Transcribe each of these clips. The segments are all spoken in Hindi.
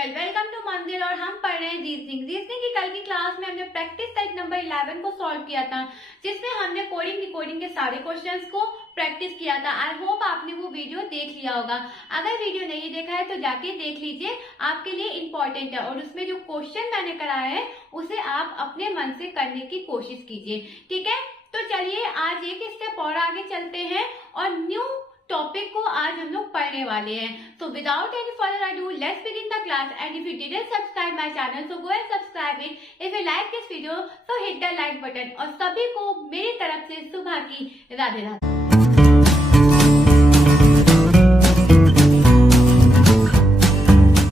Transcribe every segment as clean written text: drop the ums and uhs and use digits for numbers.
12 वेलकम टू मंदिर। और हम पढ़ रहे हैं रीजनिंग की। कल की क्लास में हमने प्रैक्टिस सेट नंबर 11 को सॉल्व किया था, जिसमें हमने कोडिंग के सारे क्वेश्चंस को प्रैक्टिस किया था। आई होप आपने वो वीडियो देख लिया होगा। अगर वीडियो नहीं देखा है तो जाके देख लीजिए, आपके लिए इम्पोर्टेंट है। और उसमें जो क्वेश्चन मैंने कराया है उसे आप अपने मन से करने की कोशिश कीजिए, ठीक है। तो चलिए आज एक स्टेप और आगे चलते हैं और न्यू टॉपिक को आज हम लोग पढ़ने वाले हैं। तो without any further ado let's begin the class. And if you didn't subscribe my channel so go and subscribe it. If you like this video so hit the like button. और सभी को मेरी तरफ से सुबह की राधे राधे।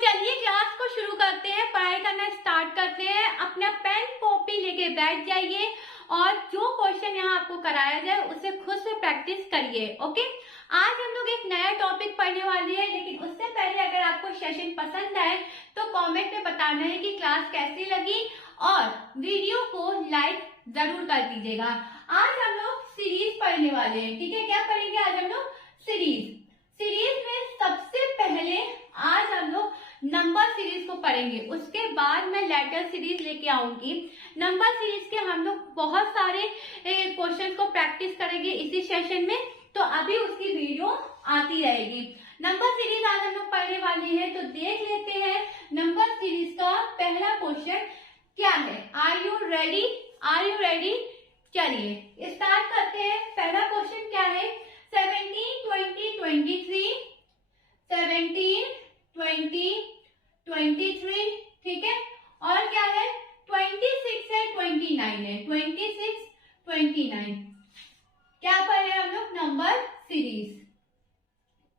चलिए क्लास को शुरू करते हैं, पढ़ाई करना स्टार्ट करते हैं। अपना पेन कॉपी लेके बैठ जाइए और जो क्वेश्चन यहाँ आपको कराया जाए उसे खुद से प्रैक्टिस करिए, ओके। आज हम लोग एक नया टॉपिक पढ़ने वाले हैं, लेकिन उससे पहले अगर आपको सेशन पसंद आए तो कमेंट में बताना है कि क्लास कैसी लगी और वीडियो को लाइक जरूर कर दीजिएगा। आज हम लोग सीरीज पढ़ने वाले हैं, ठीक है। क्या पढ़ेंगे आज हम लोग? सीरीज में सबसे पहले आज हम लोग नंबर सीरीज को पढ़ेंगे, उसके बाद मैं लेटर सीरीज लेके आऊंगी। नंबर सीरीज के हम लोग बहुत सारे क्वेश्चन को प्रैक्टिस करेंगे इसी सेशन में, तो अभी उसकी वीडियो आती रहेगी। नंबर सीरीज आज हम लोग पढ़ने वाले हैं, तो देख लेते हैं नंबर सीरीज का पहला क्वेश्चन क्या है। Are you ready? चलिए स्टार्ट करते हैं। पहला क्वेश्चन क्या है? 17, 20, 23, 17, 20, 23, ठीक है। और क्या है? 26 है, 29 है, 26, 29। क्या पढ़ रहे हैं हम लोग? Number series.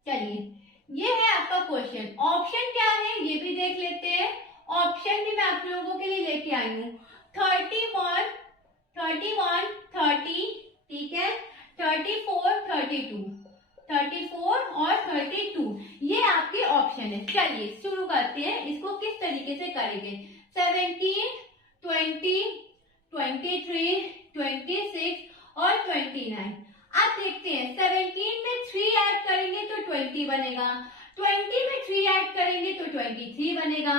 चलिए ये है आपका क्वेश्चन। ऑप्शन क्या है ये भी देख लेते हैं। ऑप्शन भी मैं आप लोगों के लिए लेके आई हूँ। 31, 30, ठीक है, 34, 34 और 32, ये आपके ऑप्शन है। चलिए शुरू करते हैं, इसको किस तरीके से करेंगे। 17, 20, 23, 26 और 29। अब देखते हैं 17 में 3 ऐड करेंगे तो 20 बनेगा, 20 में 3 ऐड करेंगे तो 23 बनेगा,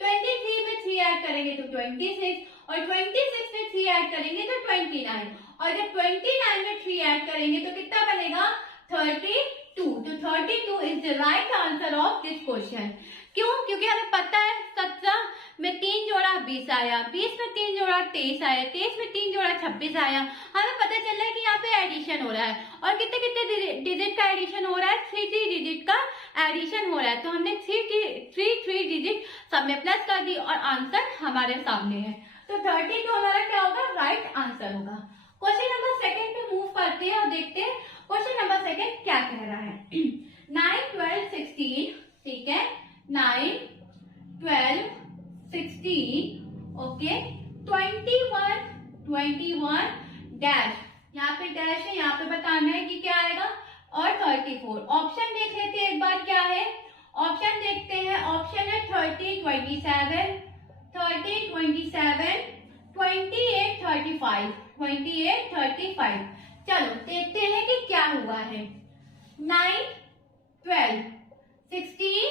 23 में 3 ऐड करेंगे तो 26 और 26 में 3 ऐड करेंगे तो 29। और जब 29 में 3 ऐड करेंगे तो कितना बनेगा? 32। तो 32 is the right answer of this question. क्यों? क्योंकि हमें पता है 17 में 3 जोड़ा 20 आया, 20 में 3 जोड़ा 23 आया, 23 में 3 जोड़ा 26 आया। हमें पता चल रहा है कि यहाँ पे एडिशन हो रहा है। और कितने कितने डिजिट का एडिशन हो रहा है? 3 डिजिट का एडिशन हो रहा है। तो हमने 3 डिजिट सब में प्लस कर दी और आंसर हमारे सामने है। तो 32 हमारा क्या होगा? राइट आंसर होगा। क्वेश्चन नंबर सेकंड पे मूव करते हैं और देखते हैं क्वेश्चन नंबर सेकंड क्या कह रहा है। 9, 12, 16, ठीक है, 9, 12, 16, ओके, 21 डैश, यहाँ पे डैश है, यहाँ पे बताना है कि क्या आएगा। और 34। ऑप्शन देख लेते हैं एक बार क्या है। ऑप्शन देखते हैं। ऑप्शन है 30, 27, 30, 27, 28, 35, 28, 35। चलो देखते हैं कि क्या हुआ है। 9, 12, 16,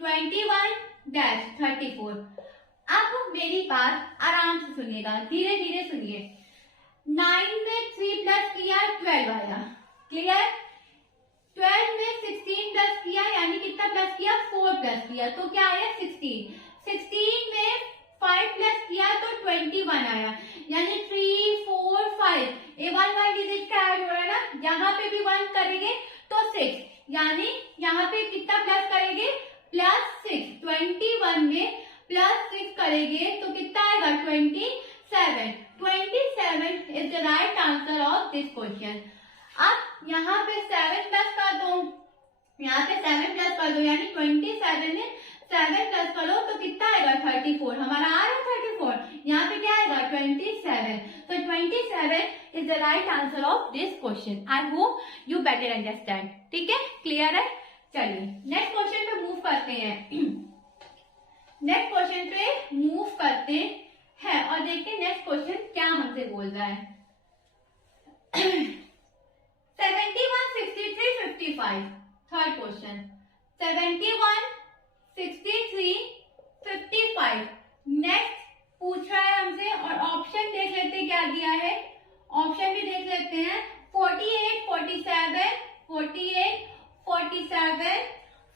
21 डैश 34। अब मेरी बात आराम से सुनिएगा, धीरे धीरे सुनिए। 9 में 3 प्लस किया, 12 आया, क्लियर। 12 में 16 प्लस किया, यानी कितना प्लस किया? 4 प्लस किया, तो क्या आया? 16। 16 में 5 प्लस किया तो 21 आया, यानी 3, 4, 5। ये 1 डिजिट का ऐड हो रहा है ना, यहाँ पे भी 1 करेंगे तो 6, यानी यहाँ पे कितना प्लस करेंगे? +6। 21 में +6 करेंगे तो कितना आएगा? 27। 27 is the right answer of this question. अब यहाँ पे 7 प्लस कर दो, यहाँ पे 7 प्लस कर दो, यानी 27 में 7 प्लस करो तो कितना आएगा? 34। हमारा आ रहा है 34, यहाँ पे क्या आएगा? 27। तो 27 is the right answer of this question. I hope you better understand, ठीक है, क्लियर है। चलिए नेक्स्ट क्वेश्चन पे मूव करते हैं। नेक्स्ट क्वेश्चन पे मूव करते हैं और देखते हैं नेक्स्ट क्वेश्चन क्या हमसे बोल रहा है। 71, 63, 55, थर्ड क्वेश्चन। 71, 63, 55। नेक्स्ट पूछ रहा है हमसे और ऑप्शन देख लेते हैं क्या दिया है, ऑप्शन भी देख लेते हैं। 48, 47, 48, 47,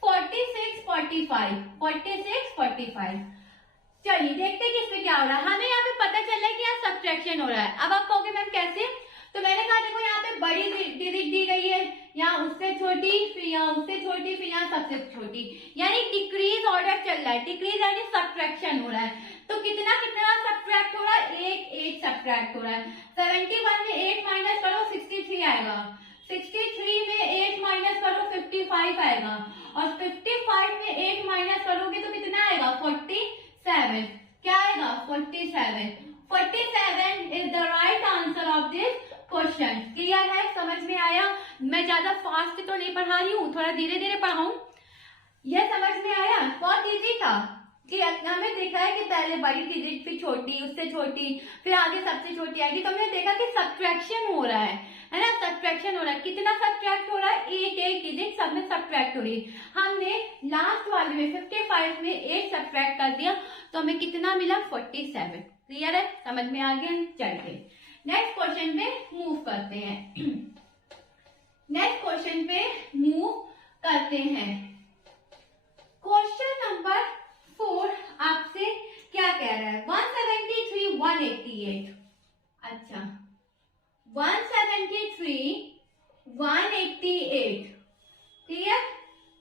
46, 45, 46, 45। चलिए देखते हैं कि इसमें क्या हो रहा है। हमें यहाँ पे पता चल रहा है कि यहाँ सब्ट्रैक्शन हो रहा है। अब आप कहोगे मैम कैसे, तो मैंने कहा देखो यहाँ पे बड़ी डिजिट दी गई है, यहाँ उससे छोटी, फिर यहाँ उससे छोटी, फिर यहाँ सबसे छोटी, यानी डिक्रीज ऑर्डर चल रहा है। डिक्रीज यानी सब्ट्रैक्शन हो रहा है। तो कितना कितना सब्ट्रैक्ट हो रहा है, 8 सब्ट्रैक्ट हो रहा है। 71 में 8 माइनस करो 63 आएगा, 63 में 8 माइनस करो 55 आएगा, और 55 में 8 माइनस करोगे तो कितना आएगा 47। क्या आएगा 47। 47 is the right answer of this question. Clear है, समझ में आया। मैं ज्यादा फास्ट तो नहीं पढ़ा रही हूँ, थोड़ा धीरे धीरे पढ़ाऊं। यह समझ में आया, बहुत इजी था कि हमें देखा है कि पहले बड़ी डिजिट फिर छोटी, उससे छोटी, फिर आगे सबसे छोटी आएगी। तो हमने देखा कि सब्ट्रैक्शन हो रहा है ना, सब्ट्रैक्शन हो रहा है। कितना सब्ट्रैक्ट हो रहा है, एक डिजिट सब में सब्ट्रैक्ट हो रही है। हमने लास्ट वाले में 55 में 8 सब्ट्रैक्ट कर दिया तो हमें कितना मिला 47। क्लियर है, समझ में आ गया। चलिए नेक्स्ट क्वेश्चन पे मूव करते हैं। नेक्स्ट क्वेश्चन पे मूव करते हैं। क्वेश्चन नंबर 4 आपसे क्या कह रहा है, 173, 188। अच्छा 173, 188। क्लियर,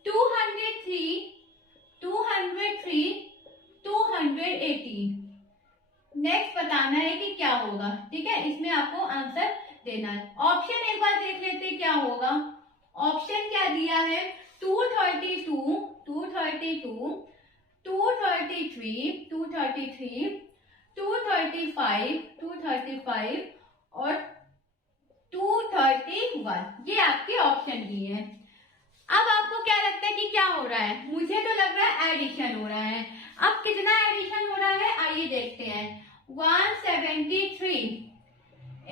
203, 203, 218। नेक्स्ट बताना है कि क्या होगा। ठीक है, इसमें आपको आंसर देना है। ऑप्शन एक बार देख लेते हैं क्या होगा। ऑप्शन क्या दिया है, 232, 232, 233, 233, 235, 235 और 231। ये आपके ऑप्शन दिए हैं। अब आपको क्या लगता है कि क्या हो रहा है, मुझे तो लग रहा है एडिशन हो रहा है। अब कितना एडिशन हो रहा है, आइए देखते हैं। 173,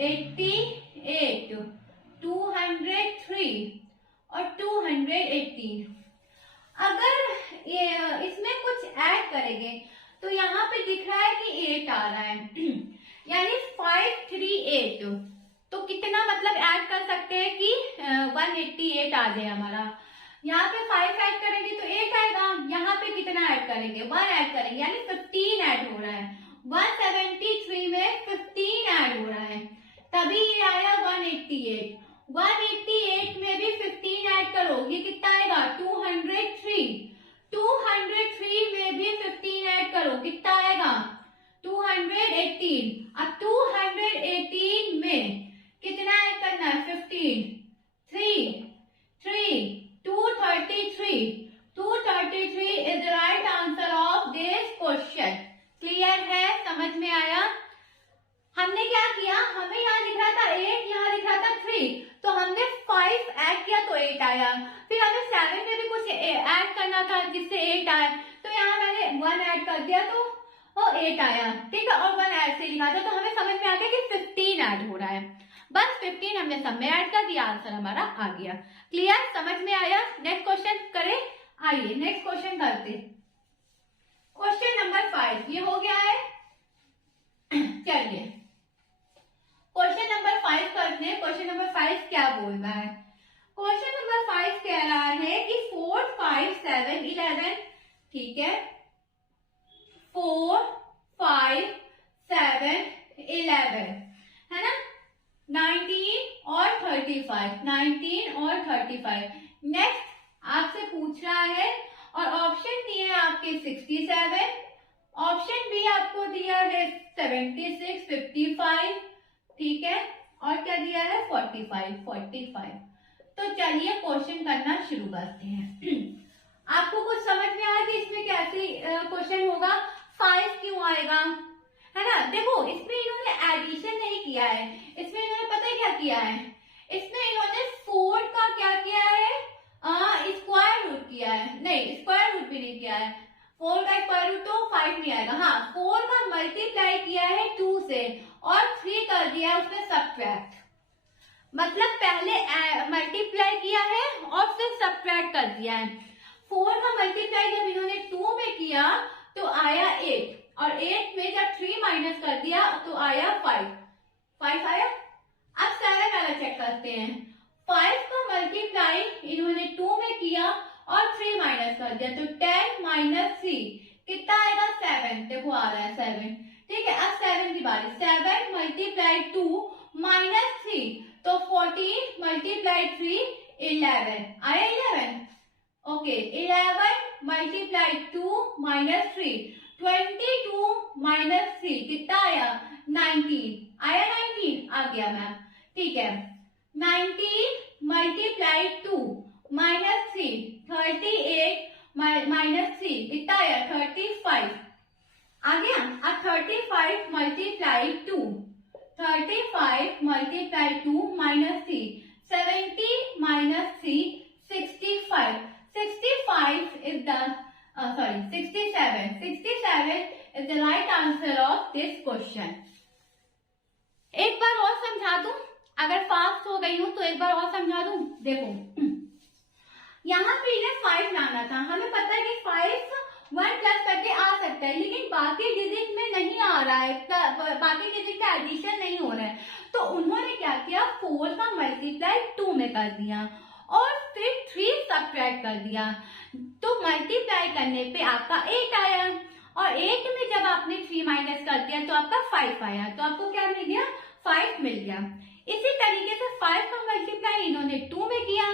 88, 203 और 218। अगर इसमें कुछ ऐड करेंगे तो यहाँ पे दिख रहा है कि 8 आ रहा है यानी 538। तो कितना मतलब ऐड कर सकते हैं कि 188 आ जाए हमारा। यहाँ पे 5 ऐड करेंगे तो 8 आएगा, यहाँ पे कितना ऐड करेंगे 1 ऐड करेंगे यानी 15 ऐड हो रहा है। 173 में 15 ऐड हो रहा है, तभी ये आया 188। 188 में भी 15 ऐड करो, ये कितना आएगा 203। 203 में भी 15 ऐड करो, कितना आएगा 218। अब 218 में कितना ऐड करना है 15, 3, 233। 233 is the right answer of this question. Clear है, समझ में आया। हमने क्या किया, हमें यहाँ लिख रहा था 8, यहाँ लिख रहा था 3, तो हमने 5 ऐड किया तो 8 आया। फिर हमें 7 में भी कुछ ऐड करना था जिससे 8 आए, तो यहाँ मैंने 1 ऐड कर दिया तो 8 आया। ठीक है, और 1 ऐड से लिखा था तो हमें समझ में आ गया कि 15 ऐड हो रहा है। बस 15 हमने सब में ऐड कर दिया, आंसर हमारा आ गया। क्लियर, समझ में आया। नेक्स्ट क्वेश्चन करें, आइए नेक्स्ट क्वेश्चन करते। क्वेश्चन नंबर 5 ये हो गया है। चलिए क्वेश्चन नंबर 5 करते हैं। क्वेश्चन नंबर 5 क्या बोल रहा है, क्वेश्चन नंबर 5 कह रहा है कि 4, 5, 7, 11। ठीक है, 4, 5, 7, 11 है ना, 19 और 35, 19 और 35। नेक्स्ट आपसे पूछ रहा है और ऑप्शन दिए हैं आपके 67, ऑप्शन बी आपको दिया है 76, 55। ठीक है, और क्या दिया है 45। तो चलिए क्वेश्चन करना शुरू करते हैं। आपको कुछ समझ में आया कि इसमें कैसे क्वेश्चन होगा, 5 क्यों आएगा, है ना। देखो इसमें इन्होंने एडिशन नहीं किया है, इसमें इन्होंने पता है क्या किया है, इसमें इन्होंने 4 का क्या किया है, स्क्वायर रूट किया है। नहीं, स्क्वायर रूट भी नहीं किया है, 4 का स्क्वायर रूट तो 5 में आएगा। हाँ, 4 का मल्टीप्लाई किया है 2 से और 3 कर दिया है उसने सब्ट्रैक्ट। मतलब पहले मल्टीप्लाई किया है और फिर सब्ट्रैक्ट कर दिया है। 4 का मल्टीप्लाई जब इन्होंने 2 में किया तो आया और 8 में जब 3 माइनस कर दिया तो आया 5 आया। अब 7 वाला चेक करते हैं। 5 का मल्टीप्लाई इन्होंने 2 में किया और 3 माइनस कर दिया तो 10 माइनस 3 कितना आएगा 7। देखो आ रहा है 7। ठीक है, अब 7 की बारी। 7 मल्टीप्लाई 2 माइनस 3 तो 14 मल्टीप्लाई 3 11 आया 11। ओके, 11 मल्टीप्लाई 2 माइनस 3 22 माइनस 3 कितना आया 19 आया 19 आ गया मैम। ठीक है, 19 मल्टीप्लाई 2 माइनस 3 38 माइनस 3 कितना आया 35 आ गया। अब 35 multiply 2 35 multiply 2 minus 3 70 minus 3 65 65 is the 67 is the right answer of this question। एक बार और समझा दूं, अगर फास्ट हो गई हूं तो एक बार और समझा दूं। देखो यहाँ पे इन्हें 5 लाना था, हमें पता है कि 5 1 प्लस करके आ सकता है, लेकिन बाकी डिजिट में नहीं आ रहा है, बाकी डिजिट का एडिशन नहीं हो रहा है। तो उन्होंने क्या किया 4 का मल्टीप्लाई 2 में कर दिया और फिर 3 सब्ट्रैक्ट कर दिया। तो मल्टीप्लाई करने पे आपका 8 आया और 8 में जब आपने 3 माइनस कर दिया तो आपका 5 आया, तो आपको क्या मिल गया 5 मिल गया। इसी तरीके से 5 का मल्टीप्लाई इन्होंने 2 में किया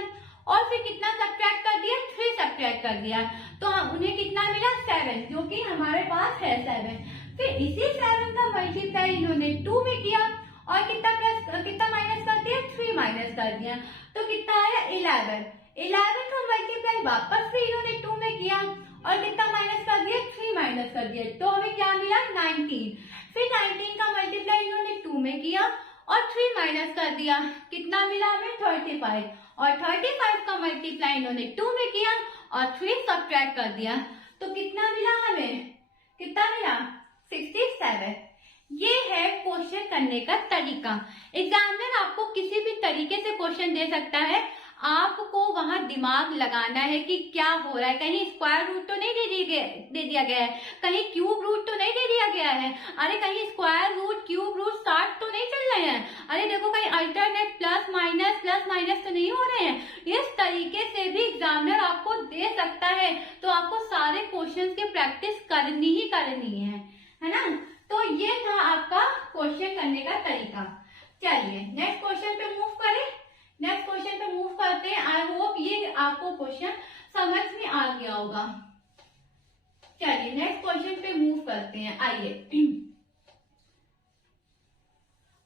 और फिर कितना सब्ट्रैक्ट कर दिया 3 सब्ट्रैक्ट कर दिया तो उन्हें कितना मिला 7, जो कि हमारे पास है 7। फिर इसी 7 का मल्टीप्लाई इन्होंने 2 में किया और कितना माइनस कर दिया 3 माइनस कर दिया तो कितना आया 11 का मल्टीप्लाई वापस से इन्होंने 2 में किया और कितना माइनस कर दिया 3 माइनस कर दिया तो हमें क्या मिला 19। फिर 19 का मल्टीप्लाई इन्होंने 2 में किया और 3 माइनस कर दिया, कितना मिला हमें 35 और 35 का मल्टीप्लाई इन्होंने 2 में किया और 3 सब्ट्रैक्ट कर दिया तो कितना मिला हमें, कितना मिला 67। ये है क्वेश्चन करने का तरीका। एग्जामिनर आपको किसी भी तरीके से क्वेश्चन दे सकता है, आपको वहां दिमाग लगाना है कि क्या हो रहा है, कहीं स्क्वायर रूट तो नहीं दे दिया गया है, कहीं क्यूब रूट तो नहीं दे दिया गया है, अरे कहीं square root cube root start तो नहीं चल रहे हैं, अरे देखो कहीं अल्टरनेट प्लस माइनस तो नहीं हो रहे हैं। इस तरीके से भी एग्जामिनर आपको दे सकता है, तो आपको सारे क्वेश्चन की प्रैक्टिस करनी ही करनी है ना। तो ये था आपका क्वेश्चन करने का तरीका। चलिए नेक्स्ट क्वेश्चन पे मूव करें। नेक्स्ट क्वेश्चन पे मूव करते हैं। आई होप ये आपको क्वेश्चन समझ में आ गया होगा। चलिए नेक्स्ट क्वेश्चन पे मूव करते हैं। आइए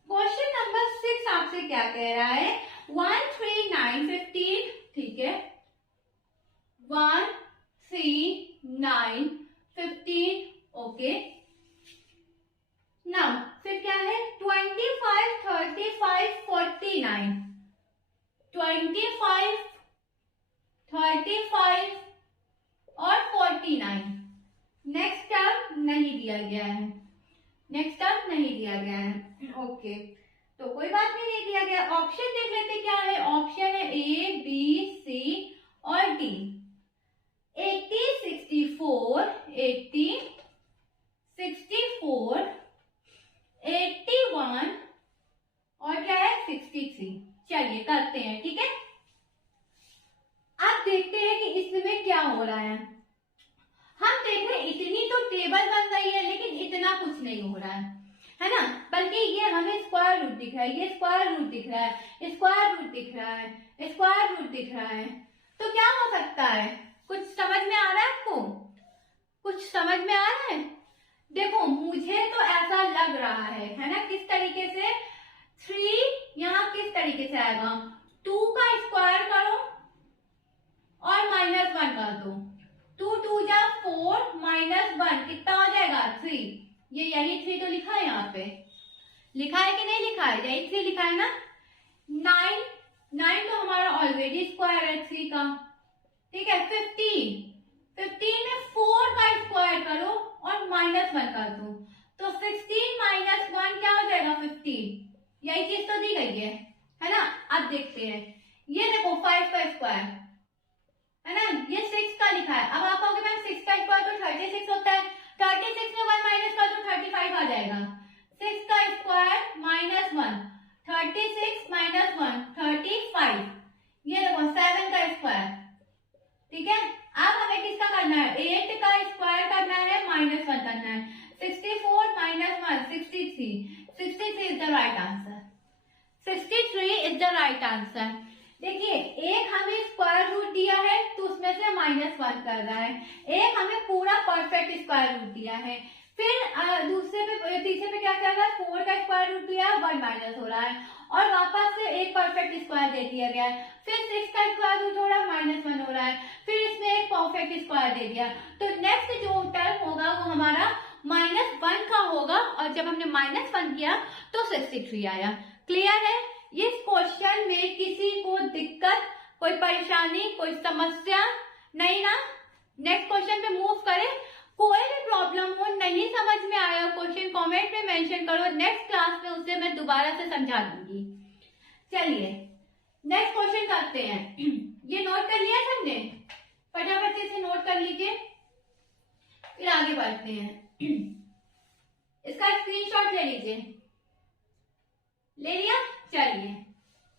क्वेश्चन नंबर 6 आपसे क्या कह रहा है 1 3 9 15। ठीक है 1 3 9 15 ओके। नाउ फिर क्या है 25 35 49 25 35 और 49। नेक्स्ट टर्म नहीं दिया गया है, नेक्स्ट टर्म नहीं दिया गया है ओके तो कोई बात नहीं दिया गया। ऑप्शन देख लेते क्या है। ऑप्शन है ए बी सी और डी। 80 64 80 64 81 और क्या है 63। चलिए करते हैं ठीक है। अब देखते हैं कि इसमें क्या हो रहा है। हम देख रहे हैं इतनी तो टेबल बन रही है लेकिन इतना कुछ नहीं हो रहा है ना, बल्कि ये हमें स्क्वायर रूट दिख रहा है, ये स्क्वायर रूट दिख रहा है, स्क्वायर रूट दिख रहा है, स्क्वायर रूट दिख रहा है। तो क्या हो सकता है, कुछ समझ में आ रहा है आपको, कुछ समझ में आ रहा है। देखो मुझे तो ऐसा लग रहा है ना, किस तरीके से 3 यहाँ किस तरीके से आएगा 2 का स्क्वायर करो और -1 कर दो, 2 2 जा 4 -1 कितना हो जाएगा 3। ये यही 3 तो लिखा है, यहाँ पे लिखा है कि नहीं लिखा है, यही 3 लिखा है ना। 9 तो हमारा ऑलरेडी स्क्वायर है 3 का, ठीक है। 15 में 4 का स्क्वायर करो और -1 कर दो तो 16 - 1 क्या हो जाएगा 15। यही चीज तो दी गई है ना। अब देखते हैं, ये देखो 5 का स्क्वायर है ना, ये 6 का लिखा है। अब आप कहोगे मैम 6 का स्क्वायर तो 36 होता है, 36 में 1 माइनस कर अब हमें किसका करना है, 8 का स्क्वायर करना है, -1 करना है। 64 - 1 63, 63 is the right answer, 63 is the right answer. देखिए एक हमें स्क्वायर रूट दिया है तो उसमें से -1 कर रहा है, एक हमें पूरा परफेक्ट स्क्वायर रूट दिया है, फिर तीसरे पे क्या कर रहा है, 4 का स्क्वायर रूट दिया है, 1 माइनस हो रहा है, और वापस से एक परफेक्ट स्क्वायर दे दिया गया है, फिर 6 का स्क्वायर रूट हो रहा है, -1 हो रहा है, फिर इसमें एक परफेक्ट स्क्वायर दे दिया। तो नेक्स्ट जो टर्म होगा वो हमारा -1 का होगा, और जब हमने -1 किया तो 63 आया। क्लियर है? इस क्वेश्चन में किसी को दिक्कत, कोई परेशानी, कोई समस्या नहीं ना? नेक्स्ट क्वेश्चन पे मूव करें। कोई भी प्रॉब्लम हो, नहीं समझ में आया क्वेश्चन, कमेंट में मेंशन करो, नेक्स्ट क्लास में उसे मैं दोबारा से समझा दूंगी। चलिए नेक्स्ट क्वेश्चन करते हैं। ये नोट कर लिया सबने? फटाफट से नोट कर लीजिए, फिर आगे बढ़ते हैं। इसका स्क्रीनशॉट ले लीजिए। ले लिया? चलिए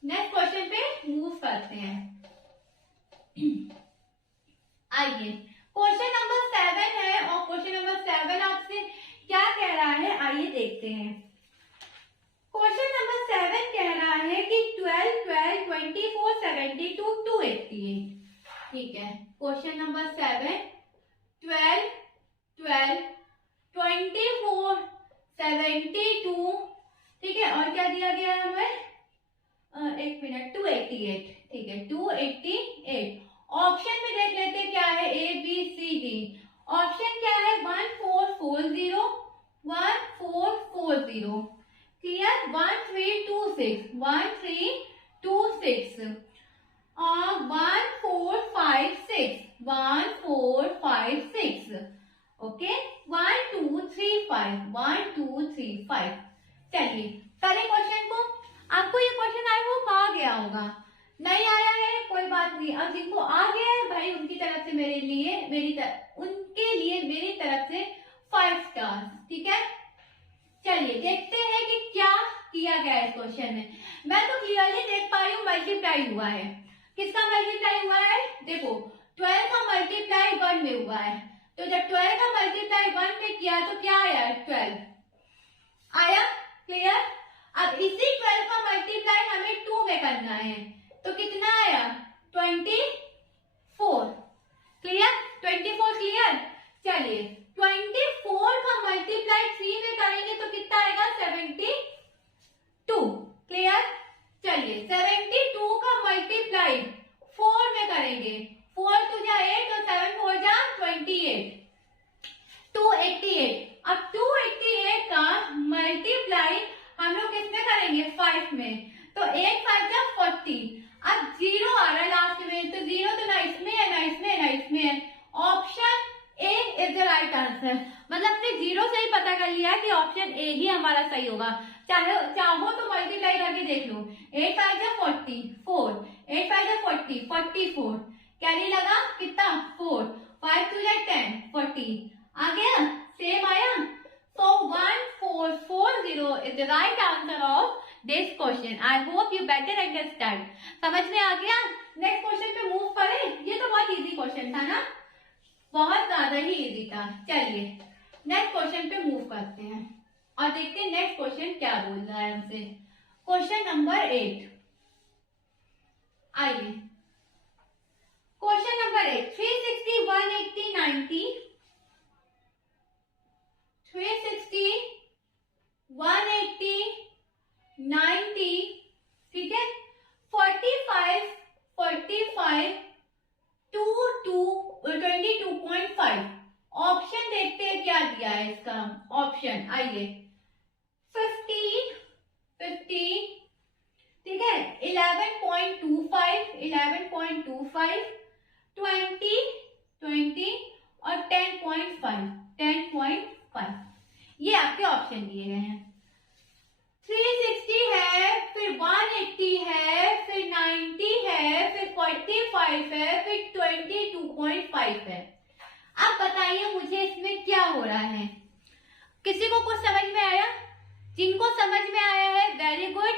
नेक्स्ट क्वेश्चन पे मूव करते हैं। आइए क्वेश्चन नंबर 7 है, और क्वेश्चन नंबर 7 आपसे क्या कह रहा है, आइए देखते हैं। क्वेश्चन नंबर 7 कह रहा है कि 12 12 24 72 288। ठीक है, क्वेश्चन नंबर 7 12 12 24 72, ठीक है, और क्या दिया गया है हमें, एक मिनट, 288। ठीक है 288। ऑप्शन में देख लेते हैं क्या है, A B C D. Option क्या है, 1440 1440, क्लियर, 1326 1326 और 1456 1456, ओके, 1235 1235। चलिए करें क्वेश्चन को। आपको ये क्वेश्चन आई होप आ गया होगा, नहीं आया है कोई बात नहीं, अब जिनको आ गया है भाई उनकी तरफ से उनके लिए मेरी तरफ से 5 स्टार। ठीक है, चलिए देखते हैं कि क्या किया गया है इस क्वेश्चन में। मैं तो क्लियरली देख पा रही हूँ मल्टीप्लाई हुआ है। किसका मल्टीप्लाई हुआ है, देखो 12 का मल्टीप्लाई 1 में हुआ है, तो जब 12 का मल्टीप्लाई 1 में किया तो क्या आया, 12 आया। क्लियर? अब इसी 12 का मल्टीप्लाई हमें 2 में करना है, तो कितना आया, 24। क्लियर? 24 क्लियर। चलिए 24 का मल्टीप्लाई 3 में करेंगे तो कितना आएगा, 72। क्लियर? चलिए 72 का मल्टीप्लाई 4 में करेंगे, 4 2 जा 8 और 7 4 जा 28, 288। अब 288 का मल्टीप्लाई हम लोग किसमें करेंगे, 5 में, तो 8 5 जा 40। अब 0 आ रहा है लास्ट में, तो 0 तो ना इसमें है ना इसमें है ना इसमें है, option A is the right answer. मतलब हमने 0 से ही पता कर लिया कि ऑप्शन ए ही हमारा सही होगा। चाहो तो मल्टीप्लाई करके देख लो, 8 5 जा 40 4, 8 5 जा 40 44, कैरी लगा कितना, 4 5 2 जा 10 40, आ गया, सेम आया। So 1440 is the right answer of this question. I hope you better understand. समझ में आ गया? नेक्स्ट क्वेश्चन पे मूव करें। ये तो बहुत इजी क्वेश्चन था ना, बहुत ज्यादा ही इजी था। चलिए नेक्स्ट क्वेश्चन पे मूव करते हैं और देखते हैं नेक्स्ट क्वेश्चन क्या बोल रहा है हमसे। क्वेश्चन नंबर 8, आइए क्वेश्चन नंबर 8, 360 180 90 360 180 90, ठीक है, 45 45 22.5। ऑप्शन देखते हैं क्या दिया है इसका ऑप्शन, आइए 15 15, ठीक है, 11.25 11.25 20 20 और 10.5 10.5, ये आपके ऑप्शन दिए गए हैं। 360 है, फिर 180 है, फिर 90 है, फिर 45 है, फिर 22.5 है। अब बताइए मुझे इसमें क्या हो रहा है, किसी को कुछ समझ में आया? जिनको समझ में आया है very good,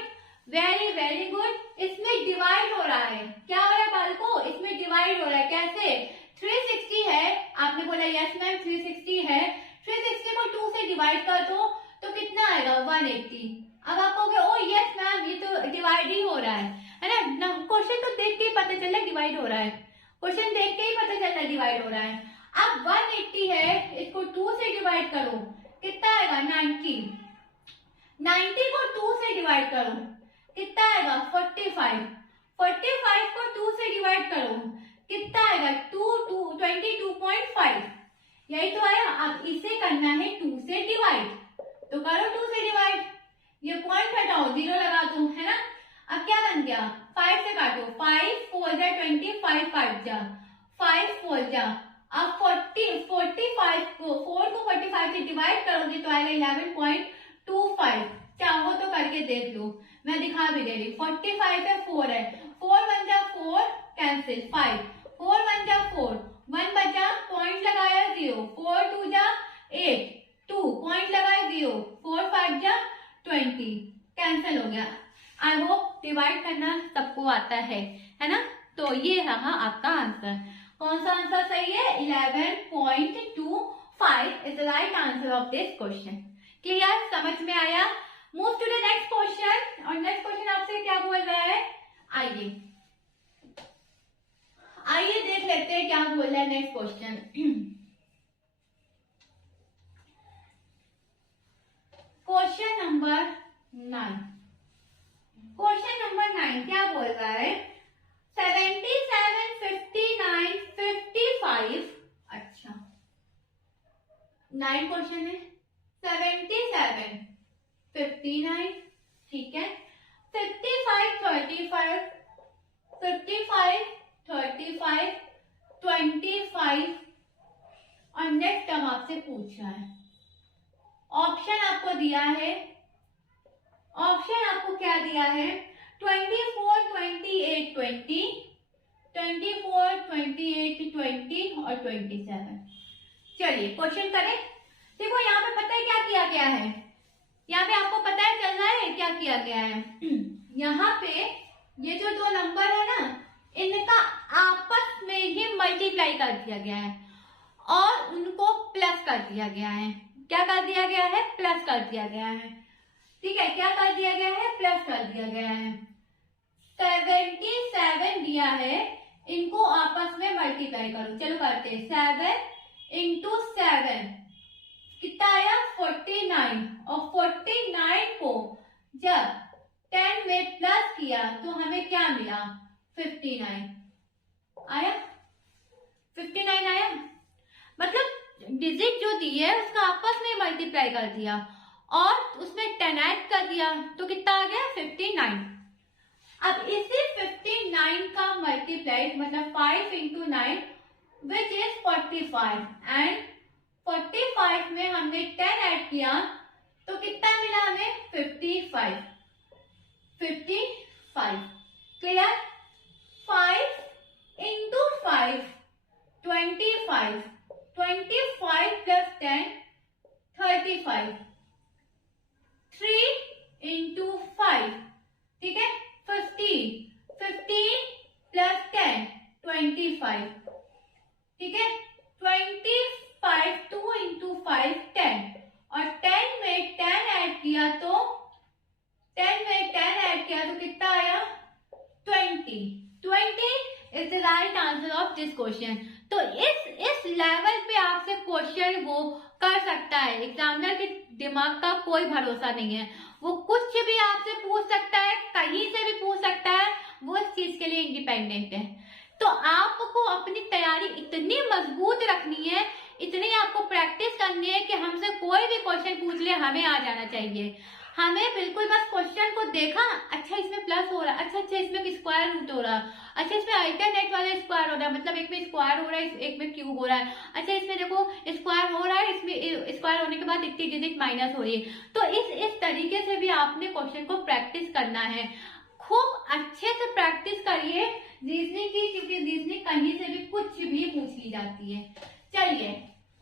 very very good. इसमें डिवाइड हो रहा है, क्या हो रहा है बालको, इसमें डिवाइड हो रहा है, कैसे, 360 है, आपने बोला यस मैम 360 है, 360 को 2 से डिवाइड कर दो तो कितना आएगा 180। अब आप कहोगे ओ यस मैम ये तो डिवाइड ही हो रहा है ना, क्वेश्चन तो देख के ही पता चल रहा है डिवाइड हो रहा है, क्वेश्चन देख के ही पता चल रहा है डिवाइड हो रहा है। अब 180 है, इसको 2 से डिवाइड करो कितना आएगा 90, 90 को 2 से डिवाइड करो कितना आएगा 45, 45 को 2 से डिवाइड करो कितना आएगा 22.5, यही तो आया। अब इसे करना है 2 से डिवाइड, तो करो 2 से डिवाइड, ये पॉइंट हटाओ 0 लगा दो, है ना। अब क्या बन गया 5 से काटो, 5 4 जा 20, 5 5 जा 5 4 जा। अब 45 को 45 से डिवाइड करोगे तो आएगा 11.25, चाहो तो करके देख लो, मैं दिखा भी दे रही। 45 है 4 है, 4 1 जा 4 कैंसिल, 5 4 1 जा 4 1 बचा, पॉइंट लगाया 0, 4 2 जा 8 2 पॉइंट लगाया 0, 4 5 जा 20 कैंसिल हो गया। आई होप डिवाइड करना सबको आता है ना। तो ये रहा आपका आंसर। कौन सा आंसर सही है 11.25 is the right answer of this question. Clear, समझ में आया। Move to the next question. और नेक्स्ट क्वेश्चन आपसे क्या बोल रहा है, आइए देख लेते हैं क्या बोल रहा है next question. Question number 9, question number 9 क्या बोल रहा है 77 59 55। अच्छा 9 क्वेश्चन है, 77 59 ठीक है, 55 35 55 35 25 और नेक्स्ट टर्म आपसे पूछ रहा है। ऑप्शन आपको दिया है, ऑप्शन आपको क्या दिया है 24 28 20 24 28 20 और 27। चलिए क्वेश्चन करें। देखो यहाँ पे पता है क्या किया गया है, यहाँ पे आपको पता है चल रहा है क्या किया गया है। यहाँ पे ये जो दो नंबर है ना इनका आपस में ही मल्टीप्लाई कर दिया गया है और उनको प्लस कर दिया गया है। क्या कर दिया गया है, प्लस कर दिया गया है। ठीक है, क्या कर दिया गया है, प्लस कर दिया गया है। 77 दिया है, इनको आपस में मल्टीप्लाई करो। चलो करते हैं, 7 इंटू 7 कितना आया 49 और 49 को जब 10 में प्लस किया तो हमें क्या मिला 59 आया, 59 आया। मतलब डिजिट जो दी है उसका आपस में मल्टीप्लाई कर दिया और उसमें 10 ऐड कर दिया तो कितना आ गया 59। अब इसी 59 का मल्टीप्लाई मतलब 5 इंटू 9 विच इज 45 एंड 45 में हमने 10 ऐड किया तो कितना मिला हमें 55 क्लियर। 5 इंटू 5 25 25 प्लस 10 35 3 इंटू 5 ठीक है 15 प्लस 10 25 ठीक है 25 2 इंटू 5 10 और 10 में 10 ऐड किया तो 10 में 10 ऐड किया तो कितना आया 20 is the right answer of this question. तो इस लेवल पे आपसे क्वेश्चन वो कर सकता है, एग्जामिनर के दिमाग का कोई भरोसा नहीं है, वो कुछ भी आपसे पूछ सकता है, कहीं से भी पूछ सकता है, वो इस चीज के लिए इंडिपेंडेंट है। तो आपको अपनी तैयारी इतनी मजबूत रखनी है, इतनी आपको प्रैक्टिस करनी है कि हमसे कोई भी क्वेश्चन पूछ ले हमें आ जाना चाहिए। हमें बिल्कुल बस क्वेश्चन को देखा, अच्छा इसमें प्लस हो रहा है, अच्छा इसमें स्क्वायर रूट हो रहा है, अच्छा इसमें अल्टरनेट वाला स्क्वायर हो रहा है, मतलब एक में स्क्वायर हो रहा है एक में क्यूब हो रहा है, अच्छा इसमें देखो स्क्वायर हो रहा है, इसमें स्क्वायर होने के बाद इतनी डिजिट माइनस हो रही है। तो इस तरीके से भी आपने क्वेश्चन को प्रैक्टिस करना है। खूब अच्छे से प्रैक्टिस करिए रीजनिंग की, क्योंकि रीजनिंग कहीं से भी कुछ भी पूछ ली जाती है। चलिए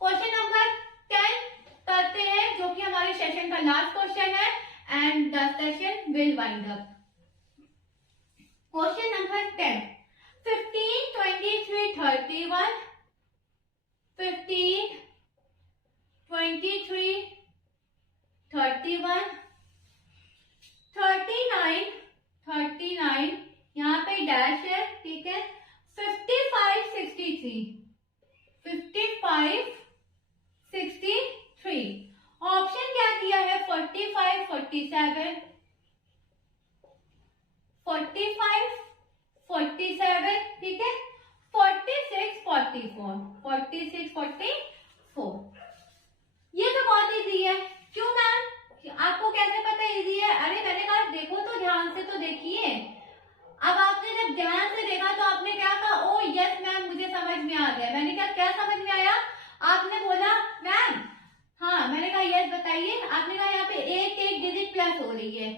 क्वेश्चन नंबर 10 करते हैं, जो कि हमारे सेशन का लास्ट क्वेश्चन है and the session will wind up. Question number 10 15 23 31 644। ये तो बहुत इजी है। क्यों मैम, आपको कैसे पता इजी है? अरे मैंने कहा देखो तो ध्यान से तो देखिए। अब आपने जब ध्यान से देखा तो आपने क्या कहा? ओ यस मैम, मुझे समझ में आ गया। मैंने कहा क्या समझ में आया? आपने बोला मैम हाँ। मैंने कहा यस बताइए। आपने कहा यहाँ पे एक डिजिट प्लस हो रही है।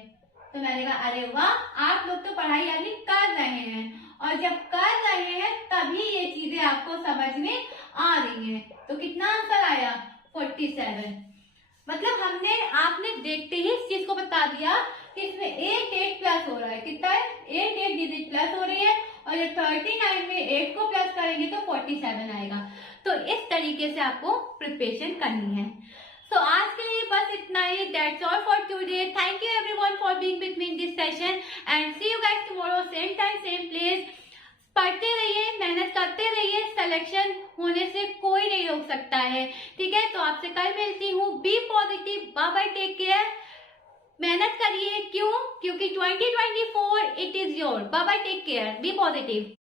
तो मैंने कहा अरे वाह, आप लोग तो पढ़ाई यानी कर रहे हैं, और जब कर रहे हैं तभी ये चीजें आपको समझ में आ रही हैं। तो कितना आंसर आया? 47। मतलब आपने देखते ही इस चीज को बता दिया कि इसमें 8 प्लस हो रहा है। कितना है? 8 डिजिट प्लस हो रही है, और जब 39 में 8 को प्लस करेंगे तो 47 आएगा। तो इस तरीके से आपको प्रिपरेशन करनी है। तो आज के लिए बस इतना ही। That's all for today. Thank you everyone for being with me in this session and see you guys tomorrow same time same place. पढ़ते रहिए, मेहनत करते रहिए, सिलेक्शन होने से कोई नहीं रोक सकता है। ठीक है, तो आपसे कल मिलती हूँ। Be positive, bye bye, take care. मेहनत करिए। क्यों? क्योंकि 2024 it is your. Bye bye, take care, be positive.